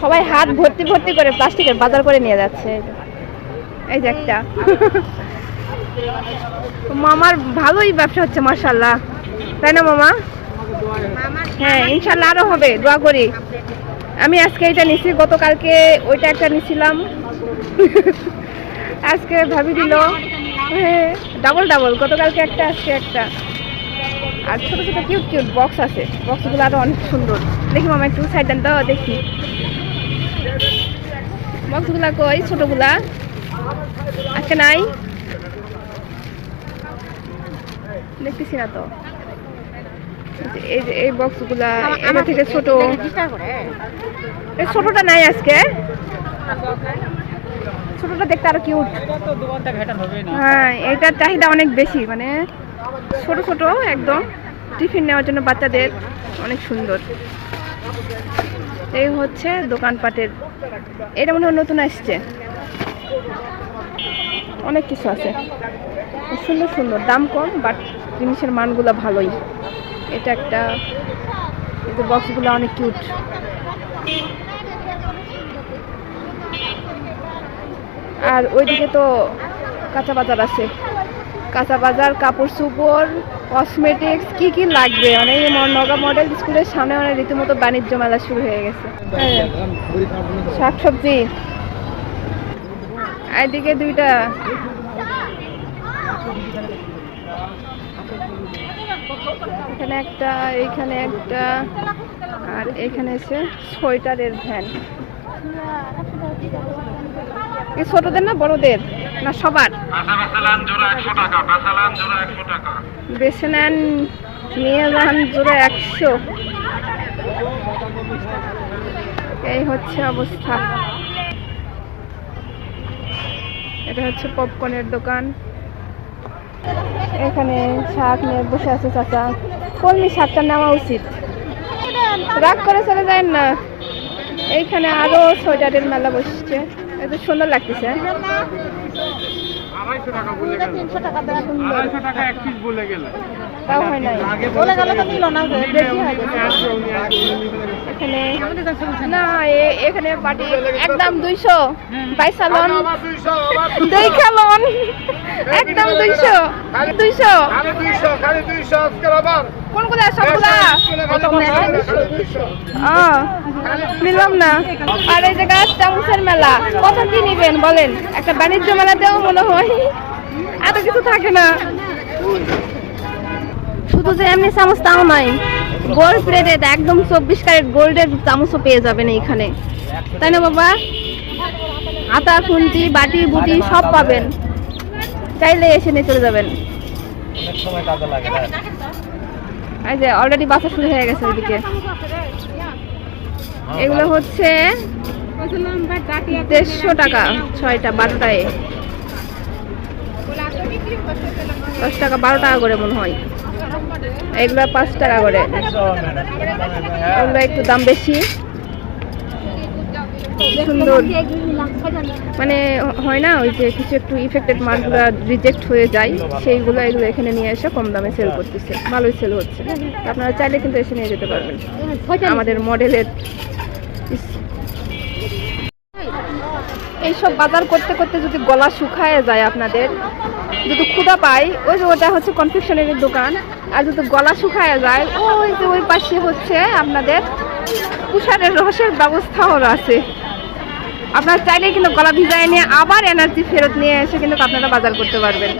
সবাই হাত ভর্তি ভর্তি করে প্লাস্টিকের বাজার করে নিয়ে যাচ্ছে। এই যে একটা মামার ভালোই ব্যবসা হচ্ছে মাশাআল্লাহ, তাই না মামা? হ্যাঁ ইনশাল্লাহ আরো হবে, দোয়া করি। আমি আজকে এটা নিছি, গতকালকে ওইটা একটা নিছিলাম, আজকে ভাবি দিল। হ্যাঁ ডাবল ডাবল, গতকালকে একটা আজকে একটা। আর ছোট ছোট কিউট কিউট বক্স আছে, বক্সগুলো আরো অনেক সুন্দর। দেখি মামা একটু সাইড দেন তো দেখি বক্সগুলা কই, ছোটগুলা আজকে নাই, দেখতেছি না তো। এই যে এই বক্সগুলা এটা থেকে ছোট, এই ছোটটা নাই আজকে, ছোটটা দেখতে আরো কিউট। হ্যাঁ এটার চাহিদা অনেক বেশি, মানে ছোট ছোট একদম টিফিন নেওয়ার জন্য বাচ্চাদের, অনেক সুন্দর। এই হচ্ছে দোকানপাটের, এটা মনে হয় নতুন আসছে, অনেক কিছু আছে সুন্দর সুন্দর, দাম কম বাট জিনিসের মানগুলো ভালোই। এটা একটা, এই যে বক্সগুলো অনেক কিউট। আর ওইদিকে তো কাঁচা বাজার আছে, কাঁচা বাজার, কাপড় চোপড়, কসমেটিক্স, কি কি লাগবে মানে নগা মডেল স্কুলের সামনে মানে রীতিমতো বাণিজ্য মেলা শুরু হয়ে গেছে। শাকসবজি এদিকে দুইটা, এখানে একটা, এইখানে একটা, আর এখানে এসে সোয়েটারের ভ্যান। এই ছোটদের না বড়দের না সবার? বেছে নেন, নিয়ে যান জোড়া 100। এই হচ্ছে অবস্থা। এটা হচ্ছে পপকর্নের দোকান। এখানে শাক নিয়ে বসে আছে চাচা, কলমি শাকটা নেওয়া উচিত, রাগ করে চলে যায় না। এইখানে আরো সোয়েটারের মেলা বসছে, এত সুন্দর লাগতেছে। তাও হয় নাই, এখানে না, এখানে পাটি একদম 200, বাইসালন দেখালন একদম 200 200 কোনগুলা সবগুলা নিলাম না। আর এই জায়গা চামচের মেলা, কত কি নিবেন বলেন? একটা বাণিজ্য মেলাতেও মনে হয় এত কিছু থাকে না, শুধু যে এমনি চামচ তাও নাই, গোল্ড প্লেটেড একদম 24 ক্যারেট গোল্ডের চামচও পেয়ে যাবেন এইখানে, তাই না বাবা? আটা খুন্তি বাটি বুটি সব পাবেন, চাইলে এসে নিয়ে চলে যাবেন। এই যে অলরেডি বাসা শুরু হয়ে গেছে ওইদিকে। এগুলো হচ্ছে 150 টাকা 6টা, 12টায় 10 টাকা, 12 টাকা করে মনে হয়। এগুলো 5 টাকা করে, এগুলো একটু দাম বেশি। সুন্দর, মানে হয় না ওই যে কিছু একটু ইফেক্টেড মালগুলো রিজেক্ট হয়ে যায়, সেইগুলো এগুলো এখানে নিয়ে এসে কম দামে সেল করতেছে, ভালোই সেল হচ্ছে। আপনারা চাইলে কিন্তু এসে নিয়ে যেতে পারবেন আমাদের মডেলের। এইসব বাজার করতে করতে যদি গলা শুকায় যায় আপনাদের, যদি ক্ষুধা পাই, ওই যে ওটা হচ্ছে কনফেকশনারি দোকান, আর যদি গলা শুকায় যায় ওই যে ওই পাশে হচ্ছে আপনাদের তুষারের রসের ব্যবস্থাও আছে। আপনারা চাইলে কিন্তু গলা ভিজায় নিয়ে আবার এনার্জি ফেরত নিয়ে এসে কিন্তু আপনারা বাজার করতে পারবেন।